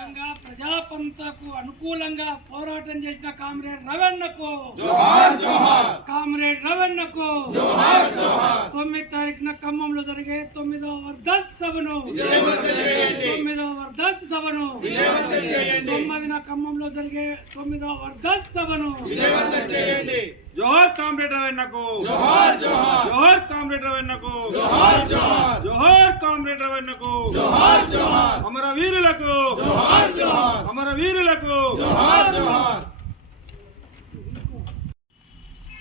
వ్యతిరేకంగా ప్రజాపంతకు అనుకూలంగా పోరాటం చేసిన కామ్రేడ్ రవణకు కామ్రేడ్ తారీఖున ఖమ్మంలో జరిగే తొమ్మిదవ వర్ధంత్ సభను. తొమ్మిదవ వర్ధంత్ సభను. తొమ్మిదిన ఖమ్మంలో జరిగే తొమ్మిదవ వర్ధంత్ సభను. జోహార్ కామ్రేడ్ రవణకు జోహార్ జోహార్. జోహార్ కామ్రేడ్ రవణకు జోహార్ జోహార్. జోహార్ కామ్రేడ్ రవణకు జోహార్ జోహార్. అమర వీరులకు జోహార్ జోహార్. అమర వీరులకు జోహార్ జోహార్.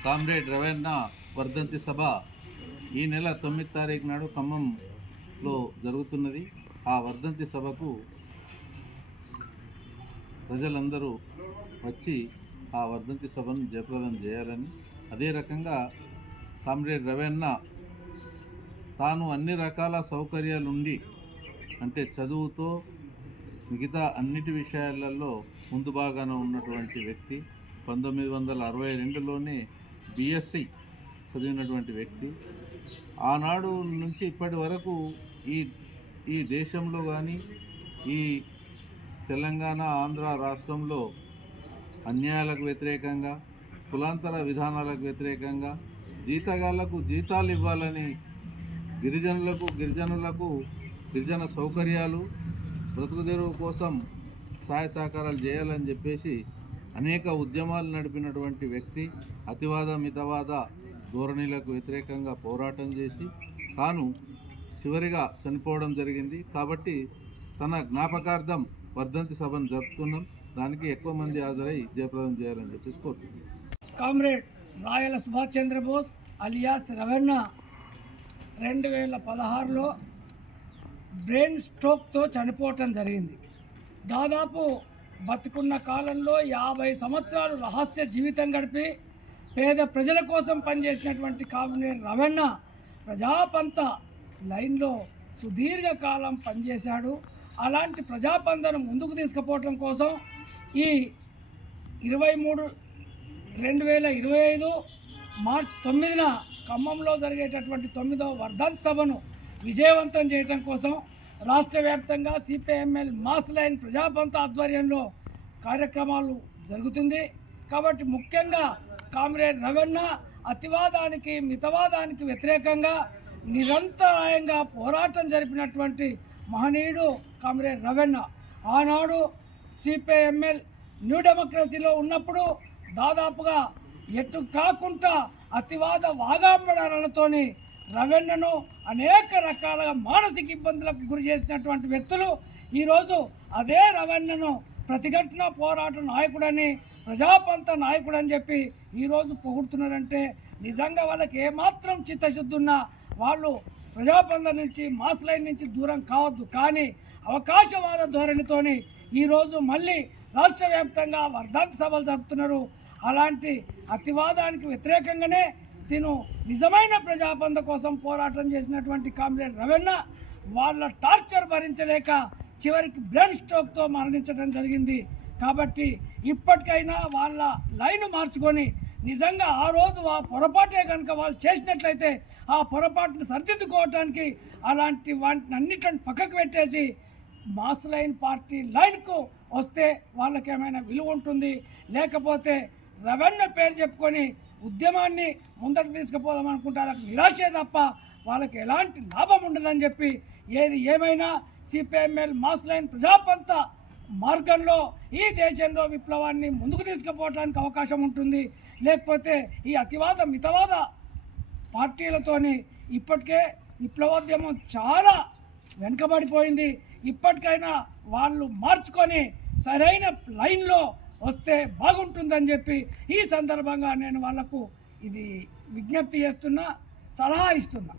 కామ్రేడ్ రవణ వర్ధంతి సభ ఈ నెల తొమ్మిది తారీఖు నాడు ఖమ్మంలో జరుగుతున్నది. ఆ వర్ధంతి సభకు ప్రజలందరూ వచ్చి ఆ వర్ధంతి సభను జయప్రదం చేయాలని అదే రకంగా కామ్రేడ్ రవెన్న తాను అన్ని రకాల సౌకర్యాలుండి అంటే చదువుతో మిగతా అన్నిటి విషయాలలో ముందు బాగానే ఉన్నటువంటి వ్యక్తి పంతొమ్మిది వందల అరవై రెండులోనే బిఎస్సి చదివినటువంటి వ్యక్తి. ఆనాడు నుంచి ఇప్పటి వరకు ఈ ఈ దేశంలో కానీ ఈ తెలంగాణ ఆంధ్ర రాష్ట్రంలో అన్యాయాలకు వ్యతిరేకంగా కులాంతర విధానాలకు వ్యతిరేకంగా జీతగాళ్ళకు జీతాలు ఇవ్వాలని గిరిజనులకు గిరిజనులకు గిరిజన సౌకర్యాలు బ్రతుకుదెరువు కోసం సహాయ సహకారాలు చేయాలని చెప్పేసి అనేక ఉద్యమాలు నడిపినటువంటి వ్యక్తి అతివాద మితవాద ధోరణిలకు వ్యతిరేకంగా పోరాటం చేసి తాను చివరిగా చనిపోవడం జరిగింది. కాబట్టి తన జ్ఞాపకార్థం వర్ధంతి సభను జరుపుతున్నాం దానికి ఎక్కువ మంది హాజరై జయప్రదం చేయాలని చెప్పేసి కోరుతున్నాం కామ్రేడ్ రాయల సుభాష్ చంద్రబోస్ అలియాస్ రవణ రెండు వేల పదహారులో బ్రెయిన్ స్ట్రోక్తో చనిపోవటం జరిగింది. దాదాపు బతుకున్న కాలంలో యాభై సంవత్సరాలు రహస్య జీవితం గడిపి పేద ప్రజల కోసం పనిచేసినటువంటి కామ్రేడ్ రవణ ప్రజాపంత లైన్లో సుదీర్ఘకాలం పనిచేశాడు. అలాంటి ప్రజాపంతను ముందుకు తీసుకుపోవటం కోసం ఈ ఇరవై మూడు రెండు వేల ఇరవై ఐదు మార్చ్ తొమ్మిదిన ఖమ్మంలో జరిగేటటువంటి తొమ్మిదవ వర్ధంత సభను విజయవంతం చేయటం కోసం రాష్ట్ర వ్యాప్తంగా సిపిఎంఎల్ మాస్ లైన్ ప్రజాపంత ఆధ్వర్యంలో కార్యక్రమాలు జరుగుతుంది. కాబట్టి ముఖ్యంగా కామ్రేడ్ రవణ అతివాదానికి మితవాదానికి వ్యతిరేకంగా నిరంతరాయంగా పోరాటం జరిపినటువంటి మహనీయుడు కామ్రేడ్ రవణ ఆనాడు సిపిఎంఎల్ న్యూ డెమోక్రసీలో ఉన్నప్పుడు దాదాపుగా ఎటు కాకుండా అతివాద వాగాంబడాలతోని రవెన్నను అనేక రకాలుగా మానసిక ఇబ్బందులకు గురి చేసినటువంటి వ్యక్తులు ఈరోజు అదే రవెన్నను ప్రతిఘటన పోరాట నాయకుడని ప్రజాపంత నాయకుడని చెప్పి ఈరోజు పొగుడుతున్నారంటే నిజంగా వాళ్ళకి ఏమాత్రం చిత్తశుద్ధి ఉన్నా వాళ్ళు ప్రజాపంద నుంచి మాస్ లైన్ నుంచి దూరం కావద్దు. కానీ అవకాశవాద ధోరణితోని ఈరోజు మళ్ళీ రాష్ట్ర వ్యాప్తంగా వర్ధాంత సభలు జరుపుతున్నారు. అలాంటి అతివాదానికి వ్యతిరేకంగానే తిను నిజమైన ప్రజాపంద కోసం పోరాటం చేసినటువంటి కామ్రేడ్ రవెన్న వాళ్ళ టార్చర్ భరించలేక చివరికి బ్రెయిన్ స్ట్రోక్తో మరణించడం జరిగింది. కాబట్టి ఇప్పటికైనా వాళ్ళ లైన్ మార్చుకొని నిజంగా ఆ రోజు ఆ పొరపాటే కనుక వాళ్ళు చేసినట్లయితే ఆ పొరపాటును సరిదిద్దుకోవటానికి అలాంటి వాటిని అన్నిటిని పక్కకు పెట్టేసి మాస్ లైన్ పార్టీ లైన్కు వస్తే వాళ్ళకేమైనా విలువ ఉంటుంది. లేకపోతే రెవెన్యూ పేరు చెప్పుకొని ఉద్యమాన్ని ముందట తీసుకుపోదాం అనుకుంటారు. నిరాశే తప్ప వాళ్ళకి ఎలాంటి లాభం ఉండదని చెప్పి ఏది ఏమైనా సిపిఎంఎల్ మాస్ లైన్ ప్రజాపంత మార్గంలో ఈ దేశంలో విప్లవాన్ని ముందుకు తీసుకుపోవడానికి అవకాశం ఉంటుంది. లేకపోతే ఈ అతివాద మితవాద పార్టీలతోని ఇప్పటికే విప్లవోద్యమం చాలా వెనుకబడిపోయింది. ఇప్పటికైనా వాళ్ళు మార్చుకొని సరైన లైన్లో వస్తే బాగుంటుందని చెప్పి ఈ సందర్భంగా నేను వాళ్ళకు ఇది విజ్ఞప్తి చేస్తున్నా సలహా ఇస్తున్నా.